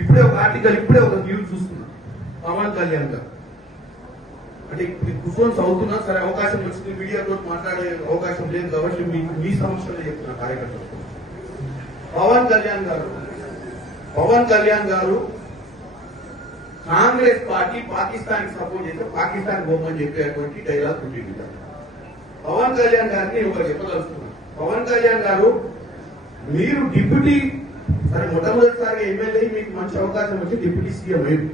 ఇప్పుడే ఒక ఆర్టికల్ ఇప్పుడే ఒక న్యూస్ చూస్తున్నా. పవన్ కళ్యాణ్ గారు. అంటే ఇప్పుడు కూర్చొని చదువుతున్నా సరే అవకాశం వచ్చింది. మీడియాతో మాట్లాడే అవకాశం లేదు కాబట్టి మీకు మీ సమస్యలు చెప్తున్నా కార్యకర్తలు పవన్ కళ్యాణ్ గారు పవన్ కళ్యాణ్ గారు కాంగ్రెస్ పార్టీ పాకిస్తాన్ సపోర్ట్ చేస్తే పాకిస్తాన్ బొమ్మని చెప్పేటువంటి డైలాగ్ ఉంటుంది పవన్ కళ్యాణ్ గారిని ఒకరు చెప్పదలుచుకున్నాను పవన్ కళ్యాణ్ గారు మీరు డిప్యూటీ సరే మొట్టమొదటిసారి ఎమ్మెల్యే మీకు మంచి అవకాశం వచ్చి డిప్యూటీ సీఎం అయ్యారు.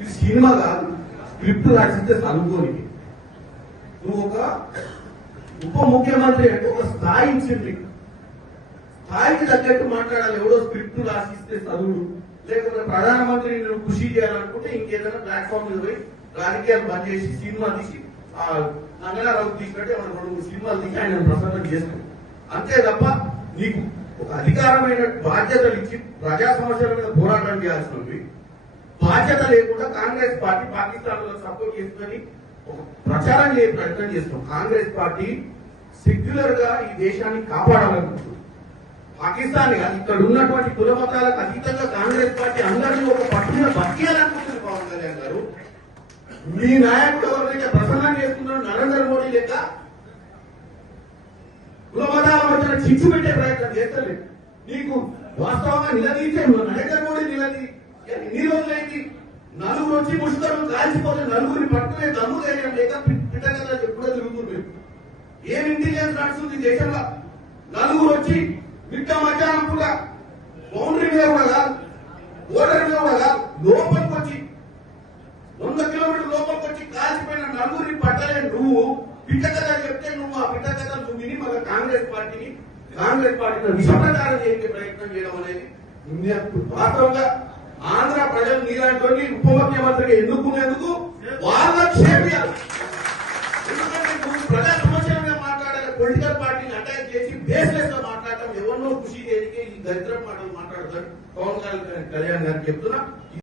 ఇది సినిమా కాదు స్క్రిప్ట్ రాసిస్తే చదువుకోని. నువ్వు ఒక ఉప ముఖ్యమంత్రి అంటే ఒక స్థాయి ఇచ్చింది. స్థాయికి తగ్గట్టు మాట్లాడాలి. ఎవడో స్క్రిప్ట్ రాసిస్తే చదువుడు. లేకపోతే ప్రధానమంత్రి నువ్వు కృషి చేయాలనుకుంటే ఇంకేదైనా ప్లాట్ఫామ్ మీద పోయి రాజకీయాలు బంద్ చేసి సినిమా తీసి ఆ నంగనారావు తీసినట్టే మనం రెండు మూడు సినిమాలు తీసి ఆయన ప్రసన్నం చేస్తాం. అంతే తప్ప నీకు ఒక అధికారమైన బాధ్యతలు ఇచ్చి ప్రజా సమస్యల మీద పోరాటం చేయాల్సినవి. బాధ్యత లేకుండా కాంగ్రెస్ పార్టీ పాకిస్తాన్ సపోర్ట్ చేస్తుందని ఒక ప్రచారం చేయ ప్రయత్నం చేస్తున్నాం. కాంగ్రెస్ పార్టీ సెక్యులర్గా ఈ దేశాన్ని కాపాడాలనుకుంటుంది. పాకిస్తాన్ ఇక్కడ ఉన్నటువంటి కుల మతాలకు అతీతంగా కాంగ్రెస్ పార్టీ అందరినీ ఒక పట్టున బతికేయాలనుకుంటుంది పవన్ కళ్యాణ్ గారు. మీ నాయకుడు ఎవరైతే ప్రసన్నం చేస్తున్నారు నరేంద్ర మోడీ లేక చిచ్చు పెట్టే ప్రయత్నం చేస్తలేదు. నీకు వాస్తవంగా నిలదీసే నరేంద్ర మోడీ నిలది. ఎన్ని రోజులైంది? నలుగురు వచ్చి ముష్కరం కాల్చిపోతే నలుగురిని పట్టుకునే దమ్ము ధైర్యం లేక పిట్టగల ఎప్పుడో తిరుగుతుంది ఏం ఇంటెలిజెన్స్ నడుస్తుంది దేశంలో? నలుగురు వచ్చి మిట్ట మధ్యాహ్నం కూడా బౌండరీ మీద కూడా కాదు ఓడర్ మీద కూడా కాదు లోపలికి వచ్చి వంద కిలోమీటర్ లోపలికి వచ్చి కాల్చిపోయిన నలుగురిని పట్టలే నువ్వు పిట్ట కథ చెప్తే నువ్వు ఆ పిట్ట కథ నువ్వు విని మన కాంగ్రెస్ పార్టీని కాంగ్రెస్ పార్టీని విషప్రచారం చేసే ప్రయత్నం చేయడం అనేది వాస్తవంగా ఆంధ్ర ప్రజలు నీలాంటి ఉప ముఖ్యమంత్రిగా ఎన్నుకునేందుకు వాళ్ళ క్షేమియాలి ఎందుకంటే నువ్వు ప్రజా సమస్యలుగా మాట్లాడాలి. పొలిటికల్ పార్టీని అటాక్ చేసి బేస్లెస్గా మాట్లాడటం ఎవరినో కృషి చేయడానికి ఈ దరిద్రం మాటలు మాట్లాడతారు. పవన్ కళ్యాణ్ గారికి చెప్తున్నా.